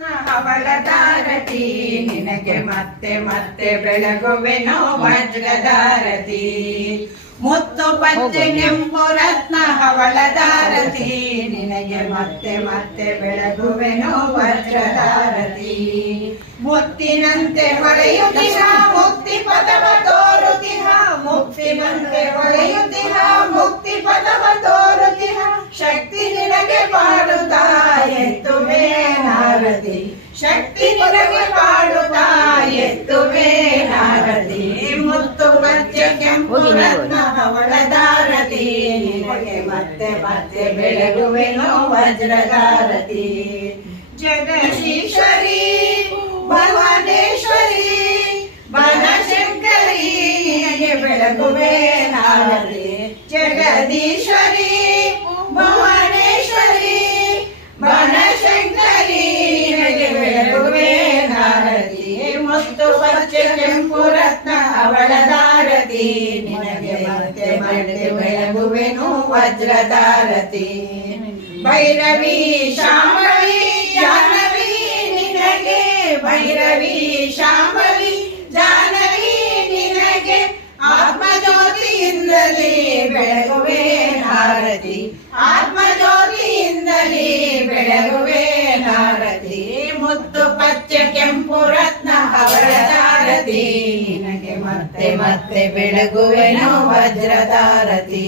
ಹವಳದಾರತಿ ನಿನಗೆ ಮತ್ತೆ ಮತ್ತೆ ಬೆಳಗುವೆನೋ ವಜ್ರದಾರತಿ ಮುತ್ತು ಪಚ್ಚೆ ಕೆಂಪು ರತ್ನ ಹವಳದಾರತಿ ನಿನಗೆ ಮತ್ತೆ ಮತ್ತೆ ಬೆಳಗುವೆನೋ ವಜ್ರದಾರತಿ ಮುತ್ತಿನಂತೆ ಹೊಳೆಯುತ್ತಿಹ ಮುಕ್ತಿ ಪದವ ತೋರುತ್ತಿಹ ಮುಕ್ತಿನಂತೆ ಹೊಳೆಯುತ್ತಿಹ ಮುಕ್ತಿ ಪದವ ತೋರುತ್ತಿಹ ಶಕ್ತಿ ನಿನಗೆ ಪಾಡುತ್ತಾ ಎತ್ತುವೆ ನಾರದಿ ಶಕ್ತಿ ನಿನಗೆ ಪಾಡುತ್ತಾ ಎತ್ತುವೆ ನಾರದಿ ಮುತ್ತು ಪಚ್ಚೆ ಕೆಂಪು ರತ್ನ ಹವಳದಾರತಿ ನಿನಗೆ ಮತ್ತೆ ಮತ್ತೆ ಬೆಳಗುವೆನೋ ವಜ್ರದಾರತಿ ಜಗದೀಶ್ವರಿ ಭುವನೇಶ್ವರಿ ಬನಶಂಕರಿ ನಿನಗೆ ಬೆಳಗುವೆ ನಾರದಿ ಜಗದೀಶ್ವರಿ ಭುವನೇಶ್ವರಿ ಬನಶಂಕರಿ ನಿನಗೆ ಬೆಳಗುವೆ ನಾರದಿ ಮುತ್ತು ಪಚ್ಚೆ ಕೆಂಪು ರತ್ನ ಹವಳದಾರತಿ ನಿನಗೆ ಮತ್ತೆ ಮತ್ತೆ ಬೆಳಗುವೆನು ವಜ್ರದಾರತಿ ಭೈರವಿ ಶಾಂಭವಿ ಜಾಹ್ನವಿ ನಿನಗೆ ಭೈರವಿ ಶಾಂಭವಿ ಜಾಹ್ನವಿ ನಿನಗೆ ಆತ್ಮಜ್ಯೋತಿಯಿಂದಲೇ ಬೆಳಗುವೆ ನಾರದಿ ಆತ್ಮಜ್ಯೋತಿಯಿಂದಲೇ ಬೆಳಗುವೆ ನಾರದಿ ಮುತ್ತು ಪಚ್ಚೆ ಕೆಂಪು ರತ್ನ ಹವಳದಾರತಿ ನಿನಗೆ ಮತ್ತೆ ಮತ್ತೆ ಬೆಳಗುವೆನೋ ವಜ್ರದಾರತಿ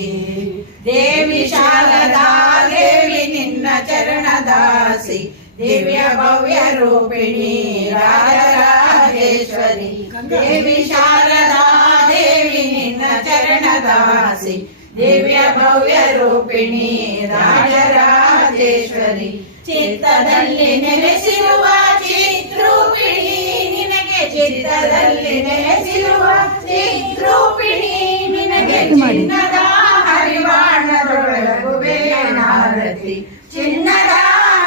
ದೇವಿ ಶಾರದಾ ದೇವಿ ನಿನ್ನ ಚರಣದಾಸಿ ದಿವ್ಯ ಭವ್ಯ ರೂಪಿಣಿ ರಾಜರಾಜೇಶ್ವರಿ ದೇವಿ ಶಾರದಾ ದೇವಿ ನಿನ್ನ ಚರಣದಾಸಿ ದಿವ್ಯ ಭವ್ಯ ರೂಪಿಣಿ ರಾಜರಾಜೇಶ್ವರಿ ಚಿತ್ತದಲ್ಲಿ ನೆಲೆಸಿರುವ ಚಿತ್ರೂಪಿಣಿ ನಿನಗೆ ಚಿತ್ತದಲ್ಲಿ ನೆಲೆಸಿರುವ ಚಿತ್ರೂಪಿಣಿ ನಿನಗೆ ಚಿನ್ನದ ಹರಿವಾಣದೊಳಗುವೆ ನಾರದಿ ಚಿನ್ನದ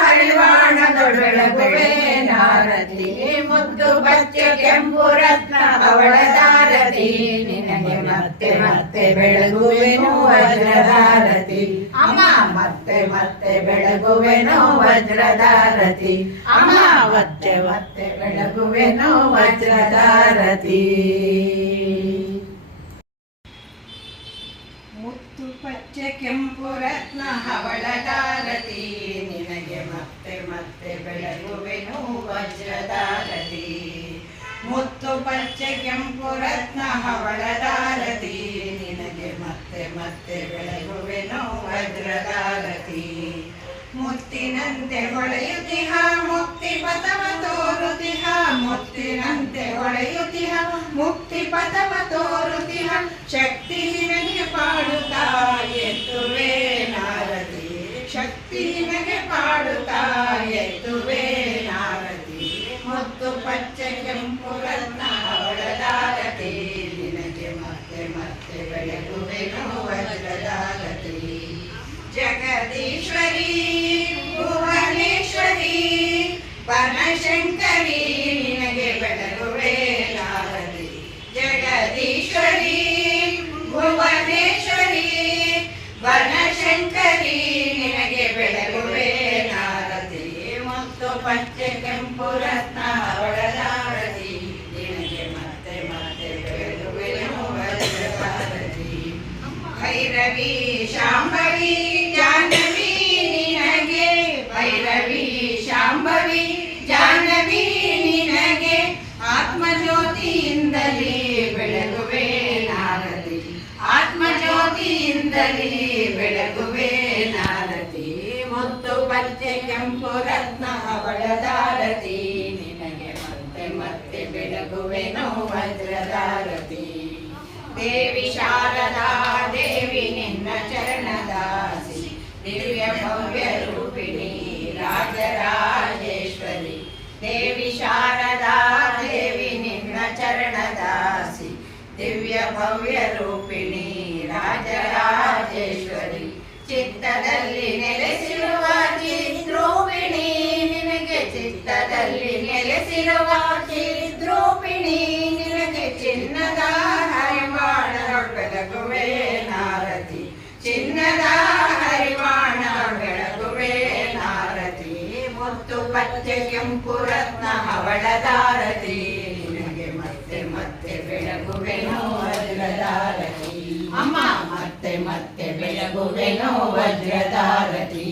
ಹರಿವಾಣದೊಳಗುವೆ ನಾರದಿ ಮುದ್ದು ಪಚ್ಚೆ ಕೆಂಪು ರತ್ನ ಹವಳದಾರತಿ ನಿನಗೆ ಮತ್ತೆ ಮತ್ತೆ ಬೆಳಗುವೆನೋ ವಜ್ರದಾರತಿ ಅಮ್ಮ ಮತ್ತೆ ಮತ್ತೆ ಬೆಳಗುವೆನೋ ವಜ್ರದಾರತಿ ಅಮ್ಮ ಮತ್ತೆ ಮತ್ತೆ ಬೆಳಗುವೆನೋ ವಜ್ರದಾರತಿ ಮುತ್ತು ಪಚ್ಚೆ ಕೆಂಪು ರತ್ನ ಹವಳದಾರತಿ ನಿನಗೆ ಮತ್ತೆ ಮತ್ತೆ ಬೆಳಗುವೆನು ವಜ್ರದಾರತಿ ಮುತ್ತು ಪಚ್ಚೆ ಕೆಂಪು ರತ್ನ ಹವಳದಾರತಿ ನಿನಗೆ ಮತ್ತೆ ಮತ್ತೆ ಬೆಳಗುವೆನು ವಜ್ರದಾರತಿ ಮುತ್ತಿನಂತೆ ಹೊಳೆಯುತ್ತಿಹ ಮುಕ್ತಿ ಪಥವ ತೋರುತ್ತಿಹ ಮುತ್ತಿನಂತೆ ಹೊಳೆಯುತ್ತಿಹ ಮುಕ್ತಿ ಪಥವ ತೋರುತ್ತಿಹ ಶಕ್ತಿ ನಿನಗೆ ಪಾಡುತ್ತಾ ಎತ್ತುವೆ ನಾರದಿ ಶಕ್ತಿ ನಿನಗೆ ಪಾಡುತ್ತಾ ಎತ್ತುವೆ ನಾರದಿ ಮುತ್ತು ಪಚ್ಚೆ ಕೆಂಪು ರತ್ನ ಹವಳದಾರತಿ ನಿನಗೆ ಮತ್ತೆ ಮತ್ತೆ ಬೆಳಗುವೆನು ವಜ್ರದಾರತಿ ಜಗದೀಶ್ವರಿ ಭುವನೇಶ್ವರಿ ಬನಶಂಕರಿ ನಿನಗೆ ಬೆಳಗುವೆ ನಾರದಿ ಜಗದೀಶ್ವರಿ ಭುವನೇಶ್ವರಿ ಬನಶಂಕರಿ ನಿನಗೆ ಬೆಳಗುವೆ ನಾರದಿ ಮುತ್ತು ಪಚ್ಚೆ ಕೆಂಪು ರತ್ನ ಹವಳದಾರತಿ ನಿನಗೆ ಮತ್ತೆ ಮತ್ತೆ ಬೆಳಗುವೆನು ವಜ್ರದಾರತಿ ಭೈರವಿ ಶಾಂಭವಿ ಜಾಹ್ನವಿ ನಿನಗೆ ಭೈರವಿ ಶಾಂಭವಿ ಜಾಹ್ನವಿ ನಿನಗೆ ಆತ್ಮಜ್ಯೋತಿಯಿಂದಲೇ ಬೆಳಗುವೆ ನಾರದಿ ಆತ್ಮಜ್ಯೋತಿಯಿಂದಲೇ ಬೆಳಗುವೆ ನಾರದಿ ಮುತ್ತು ಪಚ್ಚೆ ಕೆಂಪು ರತ್ನ ಹವಳದಾರತಿ ನಿನಗೆ ಮತ್ತೆ ಮತ್ತೆ ಬೆಳಗುವೆನೋ ವಜ್ರದಾರತಿ ದೇವಿ ಶಾರದಾ ದೇವಿ ನಿನ್ನ ಚರಣದಾಸಿ ದಿವ್ಯ ಭವ್ಯ ರೂಪಿಣಿ ರಾಜರಾಜೇಶ್ವರಿ ದೇವಿ ಶಾರದಾ ದೇವಿ ನಿನ್ನ ಚರಣದಾಸಿ ದಿವ್ಯ ಭವ್ಯ ರೂಪಿಣಿ ರಾಜರಾಜೇಶ್ವರಿ ಚಿತ್ತದಲ್ಲಿ ನೆಲೆಸಿರುವ ಚಿತ್ರೂಪಿಣಿ ನಿನಗೆ ಚಿತ್ತದಲ್ಲಿ ನೆಲೆಸಿರುವ ಚಿತ್ರೂಪಿಣಿ ನಿನಗೆ ಚಿನ್ನದ ಹರಿವಾಣದೊಳಗೆ ಬೆಳಗುವೆ ನಾರದಿ ಚಿನ್ನದ ಹರಿವಾಣ ಬೆಳಗುವೆ ನಾರದಿ ಮುತ್ತು ಪಚ್ಚೆ ಕೆಂಪು ರತ್ನ ಹವಳದಾರತಿ ನಿನಗೆ ಮತ್ತೆ ಮತ್ತೆ ಬೆಳಗುವೆನೋ ವಜ್ರದಾರತಿ ಅಮ್ಮ ಮತ್ತೆ ಮತ್ತೆ ಬೆಳಗುವೆನೋ ವಜ್ರದಾರತಿ